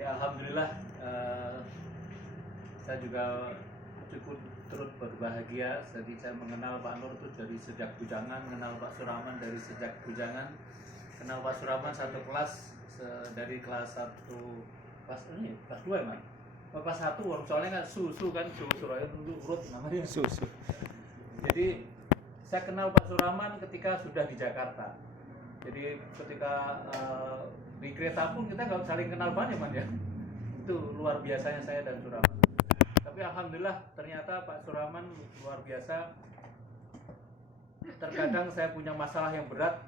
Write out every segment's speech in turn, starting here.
Ya alhamdulillah, saya juga cukup turut berbahagia. Jadi saya mengenal Pak Nur itu dari sejak bujangan, mengenal Pak Suraman dari sejak bujangan, kenal Pak Suraman satu kelas dari kelas satu, kelas ini kelas 2 emang. Kelas 1 soalnya kan susu kan Suraya dulu urut namanya. Susu. Jadi saya kenal Pak Suraman ketika sudah di Jakarta. Jadi ketika di kereta pun kita nggak saling kenal banget man ya. Itu luar biasanya saya dan Suraman. Tapi alhamdulillah ternyata Pak Suraman luar biasa. Terkadang saya punya masalah yang berat.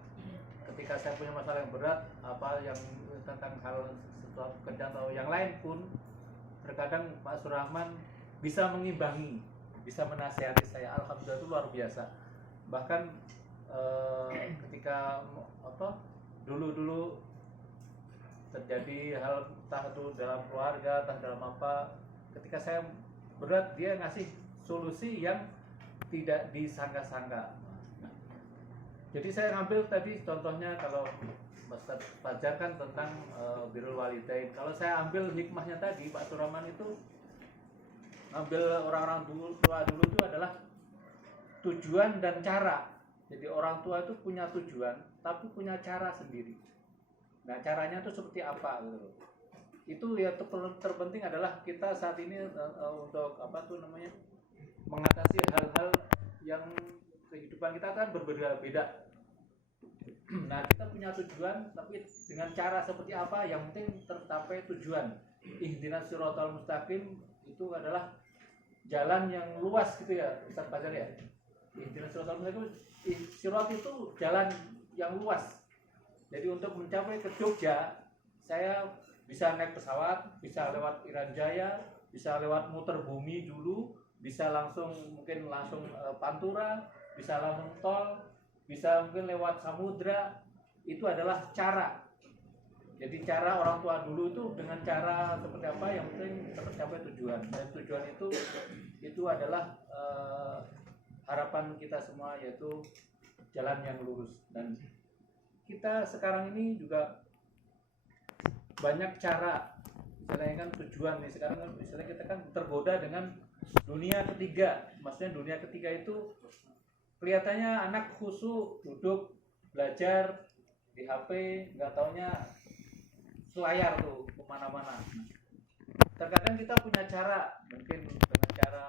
Ketika saya punya masalah yang berat, apa yang tentang hal sesuatu kerjaan atau yang lain pun, terkadang Pak Suraman bisa mengimbangi, bisa menasihati saya. Alhamdulillah itu luar biasa. Bahkan ketika dulu terjadi hal entah itu dalam keluarga, entah dalam apa, ketika saya berat dia ngasih solusi yang tidak disangka-sangka. Jadi saya ngambil tadi contohnya kalau Ustaz Fajar kan tentang birrul walidain. Kalau saya ambil hikmahnya tadi Pak Suraman itu ngambil orang-orang tua dulu itu adalah tujuan dan cara. Jadi orang tua itu punya tujuan tapi punya cara sendiri. Nah caranya itu seperti apa gitu. Itu ya terpenting adalah kita saat ini untuk apa tuh namanya mengatasi hal-hal yang kehidupan kita kan berbeda-beda. Nah kita punya tujuan tapi dengan cara seperti apa yang penting tercapai tujuan. Ihdinas siratal mustaqim itu adalah jalan yang luas gitu ya Ustaz Fajar ya. Ihdinas siratal mustaqim, sirat itu jalan yang luas. Jadi untuk mencapai ke Jogja saya bisa naik pesawat, bisa lewat Irian Jaya, bisa lewat muter bumi dulu, bisa mungkin langsung Pantura, bisa langsung tol, bisa mungkin lewat samudra. Itu adalah cara. Jadi cara orang tua dulu itu dengan cara seperti apa yang penting tercapai tujuan. Dan tujuan itu adalah harapan kita semua, yaitu jalan yang lurus. Dan kita sekarang ini juga banyak cara, misalnya kan tujuan nih sekarang kan misalnya kita kan tergoda dengan dunia ketiga. Maksudnya dunia ketiga itu kelihatannya anak khusyuk duduk belajar di HP, nggak taunya selayar tuh kemana-mana. Terkadang kita punya cara, mungkin dengan cara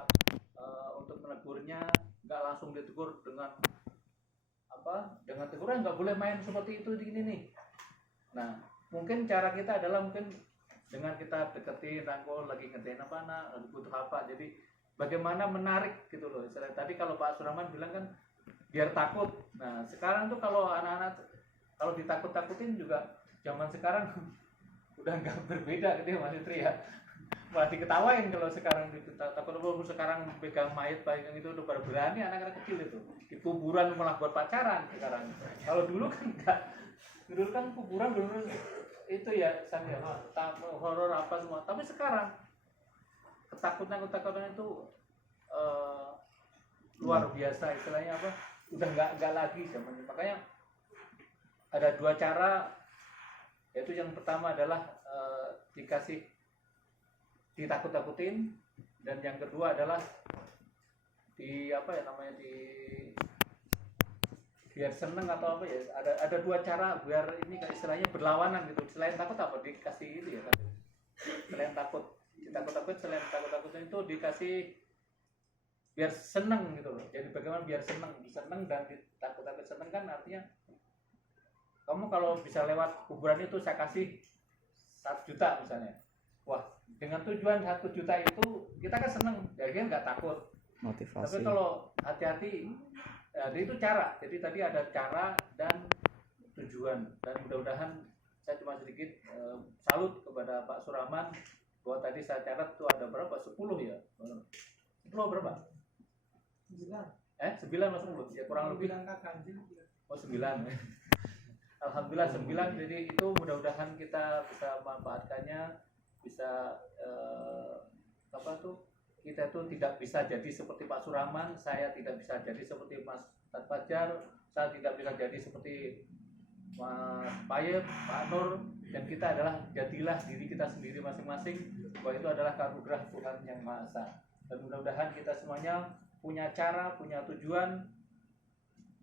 untuk menegurnya nggak langsung ditegur dengan dengan teguran nggak boleh main seperti itu di nih. Nah mungkin cara kita adalah mungkin dengan kita deketin, rangkul, lagi ngerjain apa lagi butuh apa. Jadi bagaimana menarik gitu loh. Misalnya tadi kalau Pak Suraman bilang kan biar takut. Nah sekarang tuh kalau anak-anak kalau ditakut-takutin juga zaman sekarang udah nggak berbeda gitu ya Mas Itri ya. Malah diketawain kalau sekarang takut sekarang pegang mayat pegang itu udah berani anak-anak kecil itu di kuburan malah buat pacaran sekarang. Kalau dulu kan enggak, dulu kan kuburan dulu itu ya sambil horor apa semua. Tapi sekarang ketakutan itu luar biasa, istilahnya apa? Udah nggak lagi zaman. Makanya ada dua cara, yaitu yang pertama adalah ditakut-takutin, dan yang kedua adalah biar seneng atau apa ya. Ada dua cara biar ini istilahnya berlawanan gitu. Selain takut apa dikasih itu ya kan. Selain takut-takut itu dikasih biar seneng gitu loh. Jadi bagaimana biar seneng dan takut-takut seneng kan artinya kamu kalau bisa lewat kuburan itu saya kasih 1 juta misalnya. Wah, dengan tujuan 1 juta itu kita kan seneng, jadi nggak takut. Motivasi. Tapi kalau hati-hati, itu cara. Jadi tadi ada cara dan tujuan. Dan mudah-mudahan saya cuma sedikit salut kepada Pak Suraman bahwa tadi saya catat itu ada berapa? 10 ya? 10 berapa? 9 atau 10? Ya kurang lebih. Oh 9. Alhamdulillah 9. Jadi itu mudah-mudahan kita bisa memanfaatkannya. Bisa kita tuh tidak bisa jadi seperti Pak Suraman, saya tidak bisa jadi seperti Mas Fajar, saya tidak bisa jadi seperti Mas Payet, Pak Nur, dan kita adalah jadilah diri kita sendiri masing-masing, bahwa itu adalah karunia Tuhan yang Maha Esa. Dan mudah-mudahan kita semuanya punya cara, punya tujuan,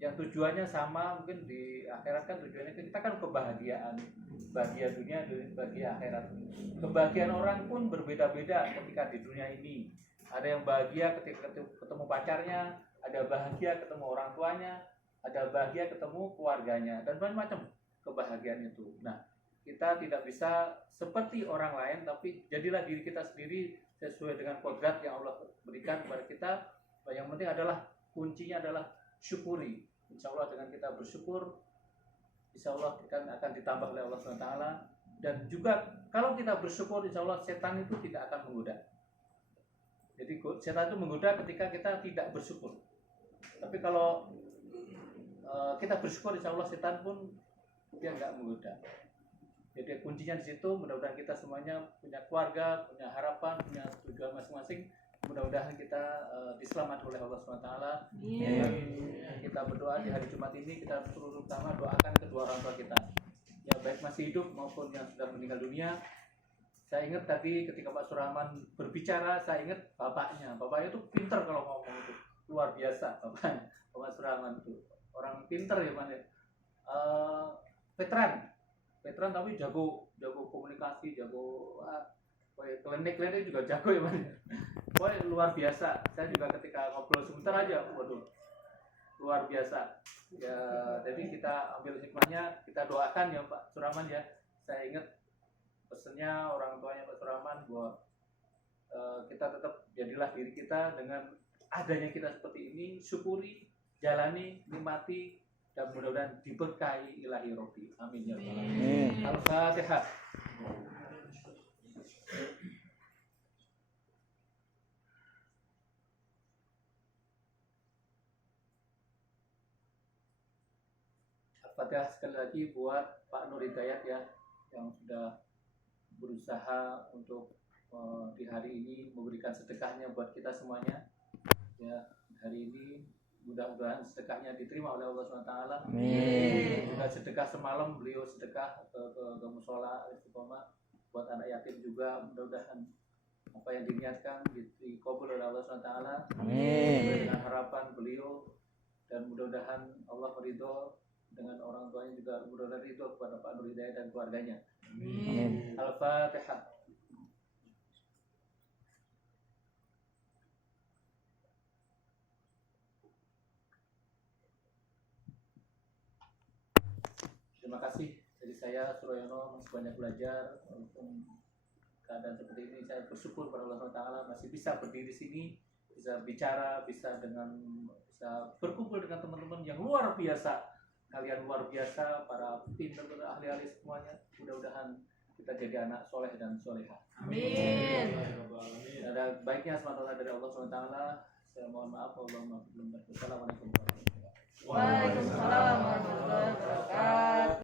yang tujuannya sama. Mungkin di akhirat kan tujuannya kita kan kebahagiaan, bahagia dunia dan bahagia akhirat. Kebahagiaan orang pun berbeda-beda ketika di dunia ini. Ada yang bahagia ketika ketemu pacarnya, ada bahagia ketemu orang tuanya, ada bahagia ketemu keluarganya, dan macam-macam kebahagiaan itu. Nah, kita tidak bisa seperti orang lain, tapi jadilah diri kita sendiri sesuai dengan kodrat yang Allah berikan kepada kita. Yang penting adalah kuncinya adalah syukuri. Insya Allah dengan kita bersyukur, insya Allah akan ditambah oleh Allah SWT. Dan juga kalau kita bersyukur, insya Allah setan itu tidak akan menggoda. Jadi setan itu menggoda ketika kita tidak bersyukur. Tapi kalau kita bersyukur, insya Allah setan pun dia nggak menggoda. Jadi kuncinya di situ. Mudah-mudahan kita semuanya punya keluarga, punya harapan, punya tujuan masing-masing. Mudah-mudahan kita diselamatkan oleh Allah SWT. Kita berdoa di hari Jumat ini, kita terutama doakan kedua orang tua kita, ya baik masih hidup maupun yang sudah meninggal dunia. Saya ingat tadi ketika Pak Surahman berbicara, saya ingat bapaknya itu pinter kalau ngomong itu, luar biasa bapaknya. Pak Surahman itu orang pinter ya Mas. Veteran tapi jago komunikasi, jago klinik juga jago ya Mas. Pokoknya luar biasa. Saya juga ketika ngobrol sebentar aja, waduh, luar biasa. Ya, jadi kita ambil hikmahnya, kita doakan ya Pak Surahman ya. Saya ingat pesannya orang tuanya Pak Surahman bahwa kita tetap jadilah diri kita dengan adanya kita seperti ini, syukuri, jalani, nikmati, dan mudah-mudahan diberkahi ilahi Robbi. Amin ya rabbal alamin. Al-Fatihah. Al-Fatihah sekali lagi buat Pak Nur Hidayat ya, yang sudah berusaha untuk di hari ini memberikan sedekahnya buat kita semuanya. Ya, hari ini mudah-mudahan sedekahnya diterima oleh Allah SWT. Amin. Juga sedekah semalam beliau sedekah ke musola Istiqomah buat anak yatim juga. Mudah-mudahan apa yang diniatkan dikabul oleh Allah SWT. Amin. Dengan harapan beliau, dan mudah-mudahan Allah ridho dengan orang tuanya juga, mudah-mudahan ridho kepada Pak Nur Hidayat dan keluarganya. Amin. Al-Fatihah. Terima kasih dari saya Suroyono, masih banyak belajar. Walaupun keadaan seperti ini, saya bersyukur pada Allah SWT masih bisa berdiri di sini, bisa bicara, bisa berkumpul dengan teman-teman yang luar biasa. Kalian luar biasa, para pintar, ahli-ahli semuanya. Mudah-mudahan kita jadi anak soleh dan soleha. Amin. Ada baiknya semata dari Allah SWT. Saya mohon maaf. Assalamualaikum warahmatullahi wabarakatuh. Waalaikumsalam warahmatullahi wabarakatuh.